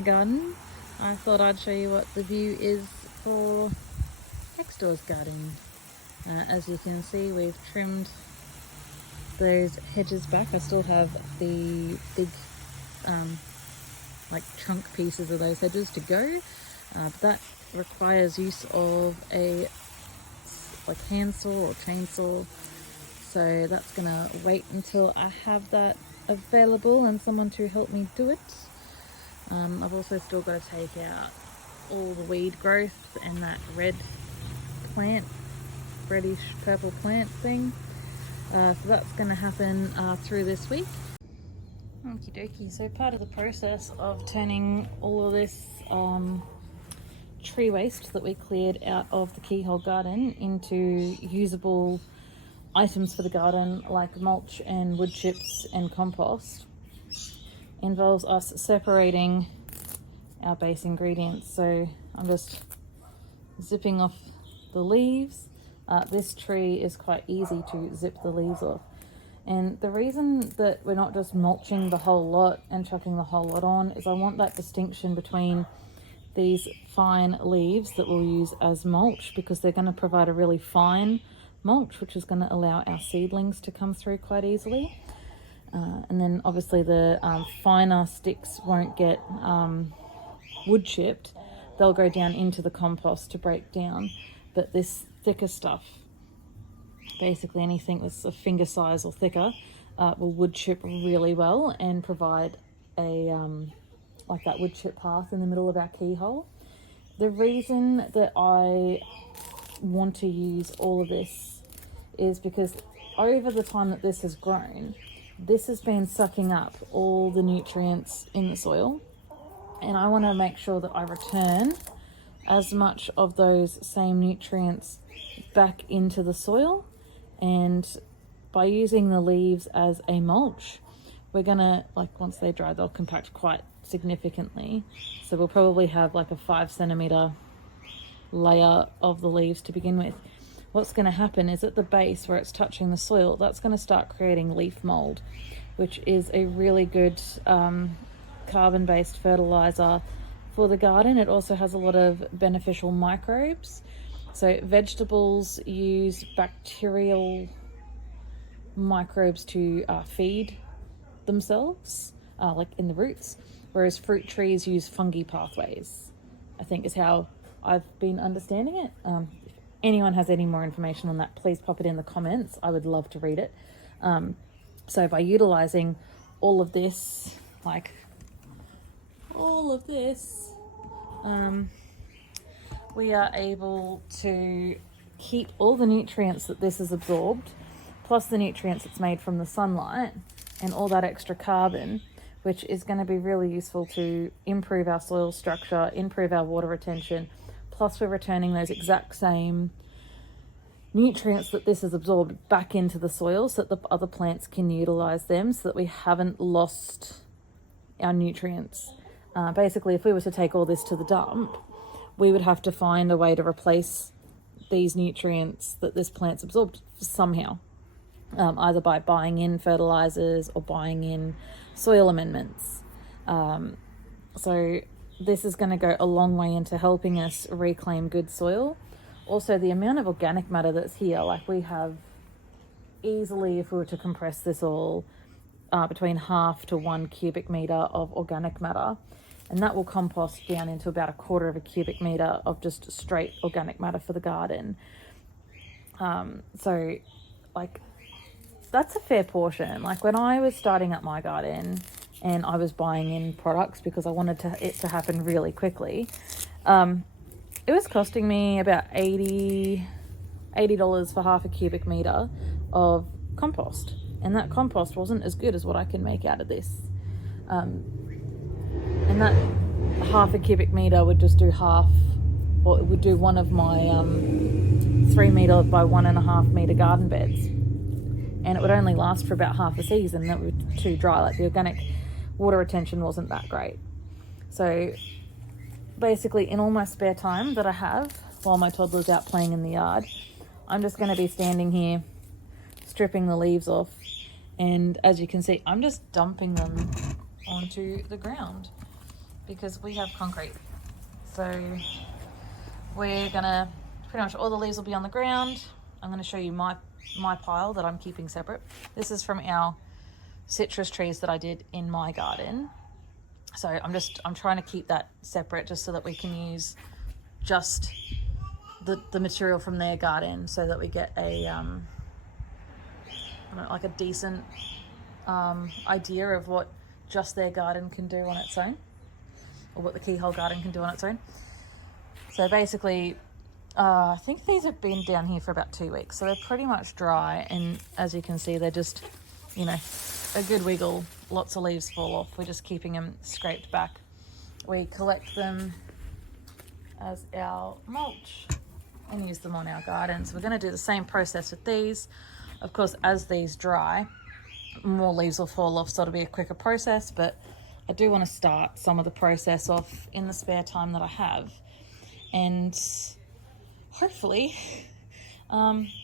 my garden, I thought I'd show you what the view is for next door's garden. As you can see, we've trimmed those hedges back. I still have the big like trunk pieces of those hedges to go, but that requires use of a handsaw or chainsaw, so that's gonna wait until I have that available and someone to help me do it. I've also still got to take out all the weed growth and that red plant, reddish purple plant thing, so that's going to happen through this week. Okie dokie, so part of the process of turning all of this tree waste that we cleared out of the keyhole garden into usable items for the garden, like mulch and wood chips and compost, involves us separating our base ingredients. So I'm just zipping off the leaves. This tree is quite easy to zip the leaves off, and the reason that we're not just mulching the whole lot and chucking the whole lot on is I want that distinction between these fine leaves that we'll use as mulch, because they're going to provide a really fine mulch, which is going to allow our seedlings to come through quite easily. And then obviously the finer sticks won't get wood chipped, they'll go down into the compost to break down. But this thicker stuff, basically anything that's a finger size or thicker, will wood chip really well and provide a like that wood chip path in the middle of our keyhole. The reason that I want to use all of this is because over the time that this has grown, this has been sucking up all the nutrients in the soil, and I want to make sure that I return as much of those same nutrients back into the soil. And by using the leaves as a mulch, we're gonna, once they dry, they'll compact quite significantly, so we'll probably have like a 5 centimeter layer of the leaves to begin with. What's going to happen is at the base where it's touching the soil, that's going to start creating leaf mold, which is a really good carbon-based fertilizer for the garden. It also has a lot of beneficial microbes. So vegetables use bacterial microbes to feed themselves, like in the roots, whereas fruit trees use fungi pathways, I think is how I've been understanding it. If anyone has any more information on that, please pop it in the comments. I would love to read it. So by utilizing all of this, we are able to keep all the nutrients that this has absorbed, plus the nutrients it's made from the sunlight and all that extra carbon, which is going to be really useful to improve our soil structure, improve our water retention. Plus we're returning those exact same nutrients that this has absorbed back into the soil so that the other plants can utilize them, so that we haven't lost our nutrients. Basically, if we were to take all this to the dump, we would have to find a way to replace these nutrients that this plant's absorbed somehow, either by buying in fertilizers or buying in soil amendments. So this is going to go a long way into helping us reclaim good soil. Also, the amount of organic matter that's here, we have easily, if we were to compress this all, between 0.5 to 1 cubic meter of organic matter, and that will compost down into about 1/4 of a cubic meter of just straight organic matter for the garden. So that's a fair portion. When I was starting up my garden and I was buying in products because I wanted it to happen really quickly, it was costing me about $80 for 1/2 a cubic meter of compost, and that compost wasn't as good as what I can make out of this. And that 1/2 a cubic meter would just do half, or it would do one of my 3 meter by 1.5 meter garden beds, and it would only last for about half a season. That was too dry. The organic water retention wasn't that great. So basically, in all my spare time that I have while my toddler's out playing in the yard, I'm just going to be standing here stripping the leaves off, and as you can see, I'm just dumping them onto the ground, because we have concrete. So we're gonna, pretty much all the leaves will be on the ground. I'm gonna show you my pile that I'm keeping separate. This is from our citrus trees that I did in my garden. So I'm trying to keep that separate just so that we can use just the material from their garden, so that we get a like a decent idea of what just their garden can do on its own, or what the keyhole garden can do on its own. So basically, I think these have been down here for about 2 weeks, so they're pretty much dry, and as you can see, they're just, you know, a good wiggle. Lots of leaves fall off. We're just keeping them scraped back. We collect them as our mulch and use them on our garden. So we're going to do the same process with these. Of course, as these dry, more leaves will fall off, so it'll be a quicker process, but I do want to start some of the process off in the spare time that I have, and hopefully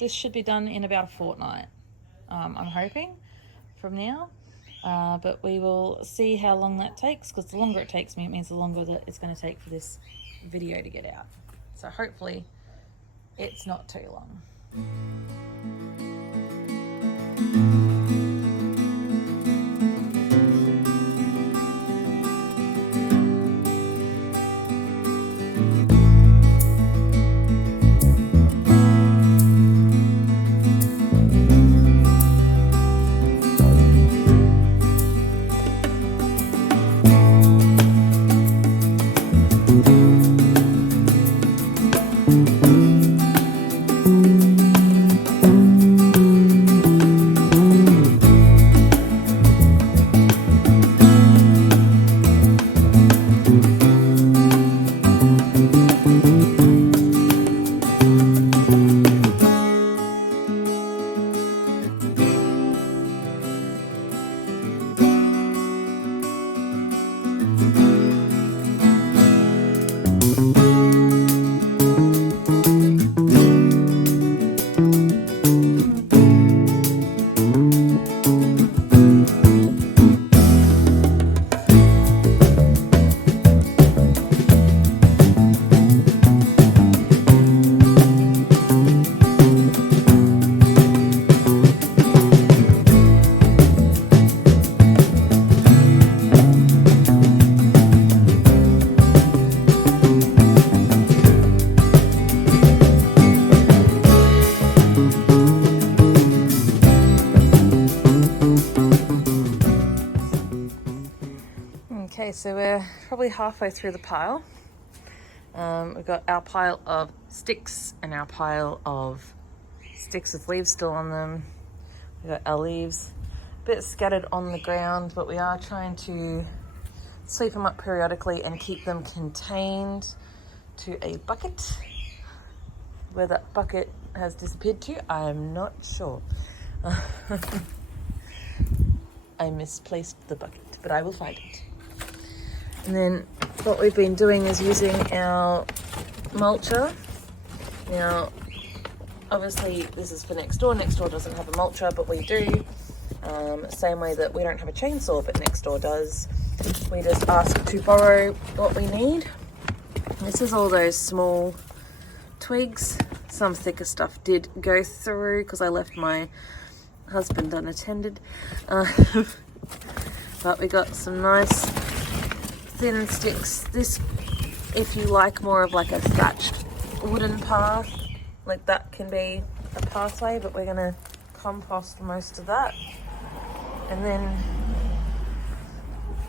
this should be done in about a fortnight. I'm hoping from now, but we will see how long that takes, because the longer it takes me, it means the longer that it's going to take for this video to get out. So hopefully it's not too long. Okay, so we're probably halfway through the pile. We've got our pile of sticks and our pile of sticks with leaves still on them. We've got our leaves a bit scattered on the ground, but we are trying to sweep them up periodically and keep them contained to a bucket. Where that bucket has disappeared to, I'm not sure. I misplaced the bucket, but I will find it. And then what we've been doing is using our mulcher. Now, obviously this is for next door. Next door doesn't have a mulcher, but we do. Same way that we don't have a chainsaw, but next door does. We just ask to borrow what we need. This is all those small twigs. Some thicker stuff did go through because I left my husband unattended. But we got some nice thin sticks. This, if you like more of like a thatched wooden path, like that can be a pathway, but we're gonna compost most of that. And then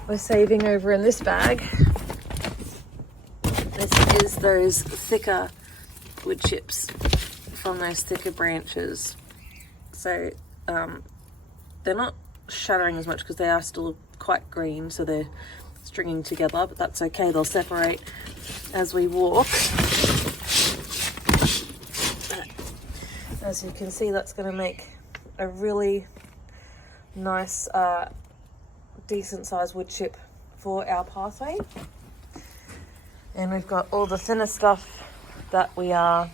we're saving over in this bag. This is those thicker wood chips from those thicker branches. So they're not shattering as much because they are still quite green, so they're stringing together, but that's okay, they'll separate as we walk. As you can see, that's going to make a really nice decent sized wood chip for our pathway. And we've got all the thinner stuff that we are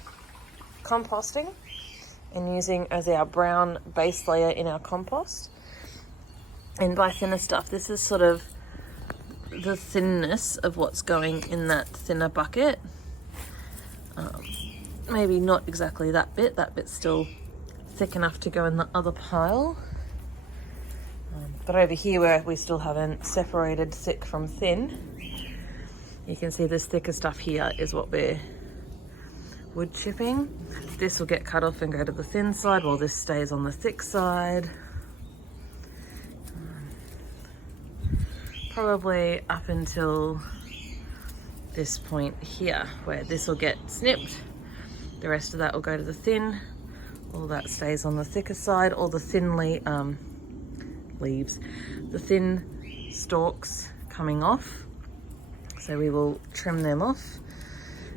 composting and using as our brown base layer in our compost. And by thinner stuff, this is sort of the thinness of what's going in that thinner bucket. Maybe not exactly that bit's still thick enough to go in the other pile. But over here where we still haven't separated thick from thin, you can see this thicker stuff here is what we're wood chipping. This will get cut off and go to the thin side while this stays on the thick side. Probably up until this point here where this will get snipped. The rest of that will go to the thin. All that stays on the thicker side. All the thin leaves, the thin stalks coming off. So we will trim them off.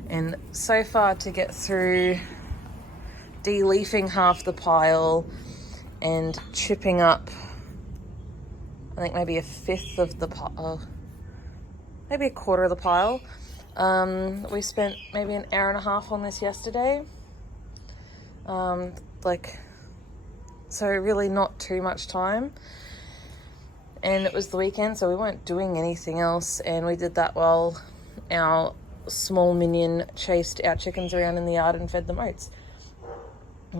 And so far to get through de-leafing half the pile and chipping up, I think maybe a fifth of the pile, maybe a quarter of the pile. We spent maybe an hour and a half on this yesterday. So really not too much time. And it was the weekend, so we weren't doing anything else. And we did that while our small minion chased our chickens around in the yard and fed them oats.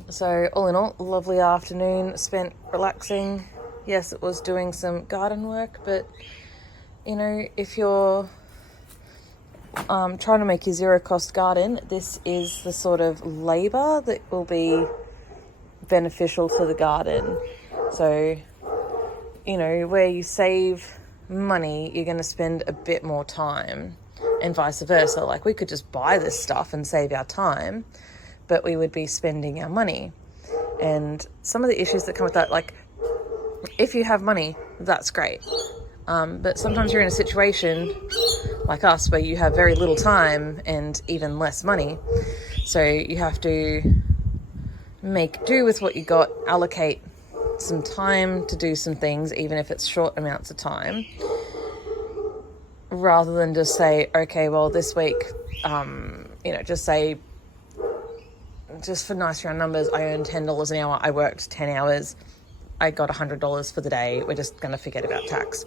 So all in all, lovely afternoon spent relaxing. Yes, it was doing some garden work, but you know, if you're trying to make your zero cost garden, this is the sort of labor that will be beneficial to the garden. So, you know, where you save money, you're going to spend a bit more time, and vice versa. Like, we could just buy this stuff and save our time, but we would be spending our money. And some of the issues that come with that, like, if you have money, that's great. But sometimes you're in a situation like us where you have very little time and even less money. So you have to make do with what you got, allocate some time to do some things, even if it's short amounts of time, rather than just say, okay, well, this week, just say, just for nice round numbers, I earned $10 an hour, I worked 10 hours, I got $100 for the day, we're just going to forget about tax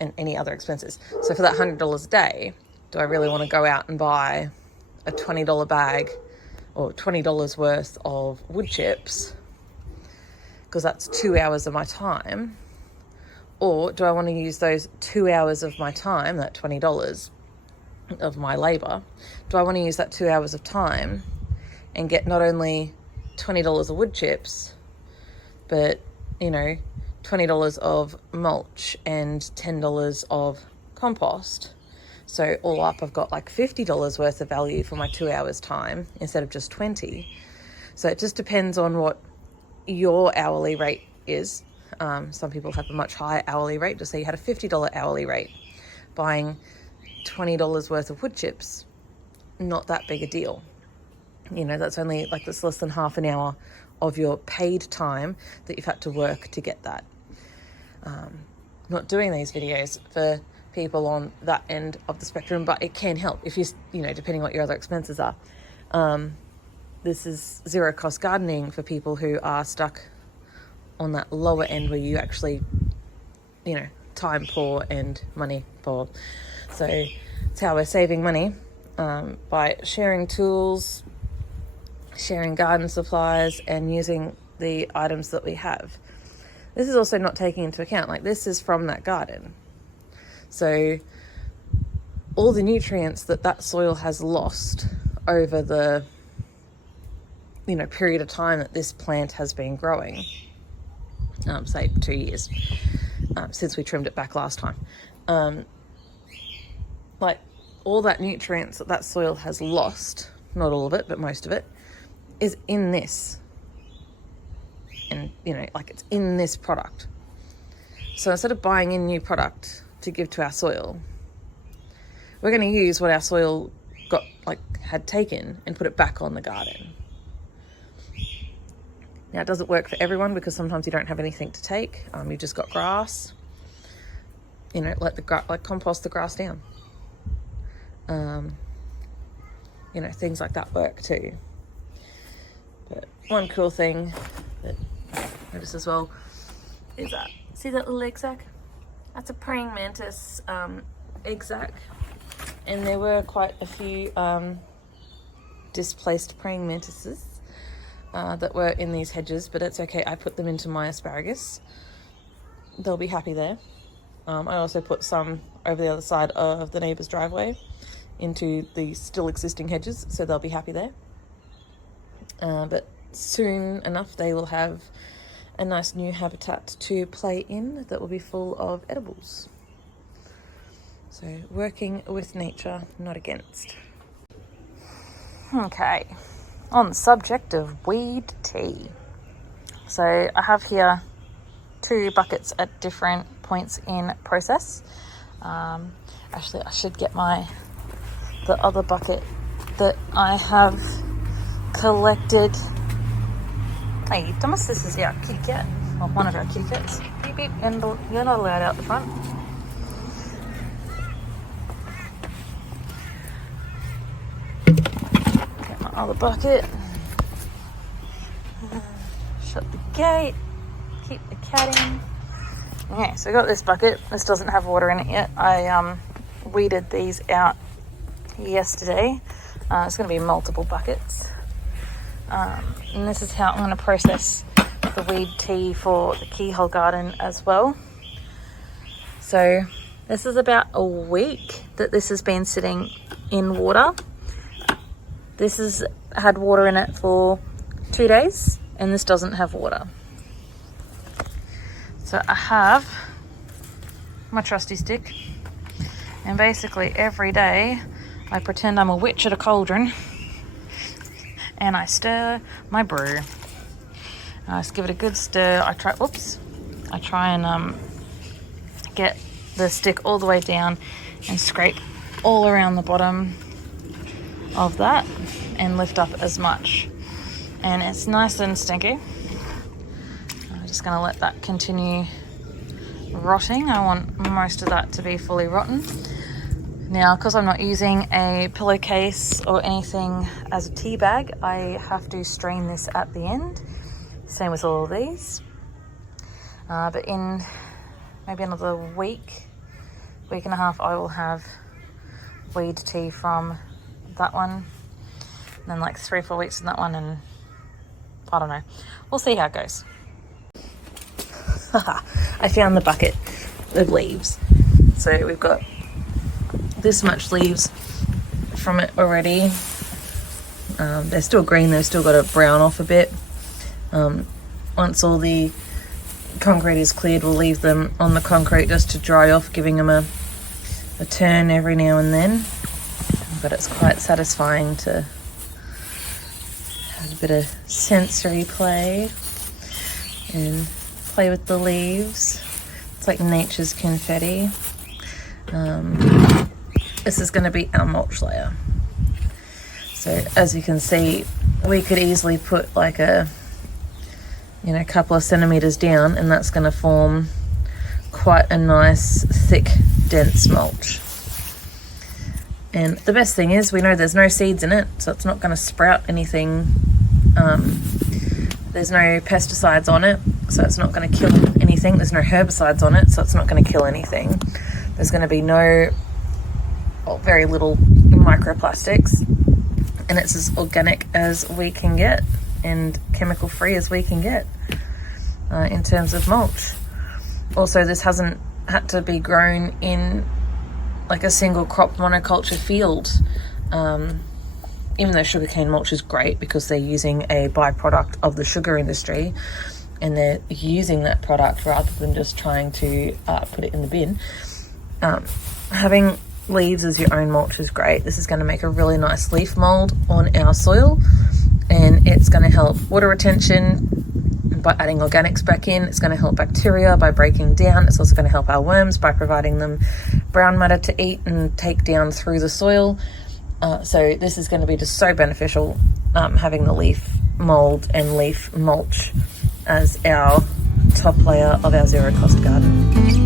and any other expenses. So for that $100 a day, do I really want to go out and buy a $20 bag or $20 worth of wood chips, because that's 2 hours of my time? Or do I want to use those 2 hours of my time, that $20 of my labor, do I want to use that 2 hours of time and get not only $20 of wood chips, but, you know, $20 of mulch and $10 of compost? So all up, I've got like $50 worth of value for my 2 hours time instead of just 20. So it just depends on what your hourly rate is. Some people have a much higher hourly rate. Just say you had a $50 hourly rate, buying $20 worth of wood chips, not that big a deal. You know, that's only like, that's less than half an hour of your paid time that you've had to work to get that. Not doing these videos for people on that end of the spectrum, but it can help if you know, depending what your other expenses are. This is zero cost gardening for people who are stuck on that lower end where you actually, you know, time poor and money poor. So it's how we're saving money, by sharing tools, sharing garden supplies, and using the items that we have. This is also not taking into account, like, this is from that garden. So all the nutrients that soil has lost over the, you know, period of time that this plant has been growing, say 2 years, since we trimmed it back last time. Like, all that nutrients that soil has lost, not all of it, but most of it, is in this. And, you know, like, it's in this product. So instead of buying in new product to give to our soil, we're going to use what our soil had taken and put it back on the garden. Now, it doesn't work for everyone, because sometimes you don't have anything to take. You've just got grass. You know, compost the grass down. You know, things like that work too. But one cool thing that I noticed as well is that, see that little egg sac? That's a praying mantis egg sac, and there were quite a few displaced praying mantises that were in these hedges, but it's okay. I put them into my asparagus. They'll be happy there. I also put some over the other side of the neighbour's driveway into the still existing hedges, so they'll be happy there. But soon enough they will have a nice new habitat to play in that will be full of edibles. So working with nature, not against. Okay, on the subject of weed tea. So I have here 2 buckets at different points in process. Actually, I should get the other bucket that I have collected. Hey, Thomas, this is our kitty cat, or one of our kitty cats. Beep beep, and you're not allowed out the front. Get my other bucket. Shut the gate. Keep the cat in. Okay, so I got this bucket. This doesn't have water in it yet. I weeded these out yesterday. It's going to be multiple buckets. And this is how I'm going to process the weed tea for the keyhole garden as well. So this is about a week that this has been sitting in water. This has had water in it for 2 days, and this doesn't have water. So I have my trusty stick, and basically every day I pretend I'm a witch at a cauldron and I stir my brew. I just give it a good stir. I try and get the stick all the way down and scrape all around the bottom of that and lift up as much. And it's nice and stinky. I'm just going to let that continue rotting. I want most of that to be fully rotten. Now, because I'm not using a pillowcase or anything as a tea bag, I have to strain this at the end. Same with all of these. But in maybe another week and a half, I will have weed tea from that one. And then like 3 or 4 weeks in that one, and I don't know. We'll see how it goes. I found the bucket of leaves. So we've got this much leaves from it already. They're still green, they've still got to brown off a bit. Once all the concrete is cleared, we'll leave them on the concrete just to dry off, giving them a turn every now and then. But it's quite satisfying to have a bit of sensory play and play with the leaves. It's like nature's confetti. This is going to be our mulch layer. So as you can see, we could easily put like a couple of centimeters down, and that's going to form quite a nice, thick, dense mulch. And the best thing is we know there's no seeds in it, so it's not going to sprout anything. There's no pesticides on it, so it's not going to kill anything. There's no herbicides on it, so it's not going to kill anything. There's going to be very little microplastics, and it's as organic as we can get and chemical free as we can get in terms of mulch. Also, this hasn't had to be grown in like a single crop monoculture field, even though sugarcane mulch is great because they're using a byproduct of the sugar industry and they're using that product rather than just trying to put it in the bin. Having leaves as your own mulch is great. This is going to make a really nice leaf mold on our soil, and it's going to help water retention by adding organics back in. It's going to help bacteria by breaking down. It's also going to help our worms by providing them brown matter to eat and take down through the soil. So this is going to be just so beneficial, having the leaf mold and leaf mulch as our top layer of our zero cost garden.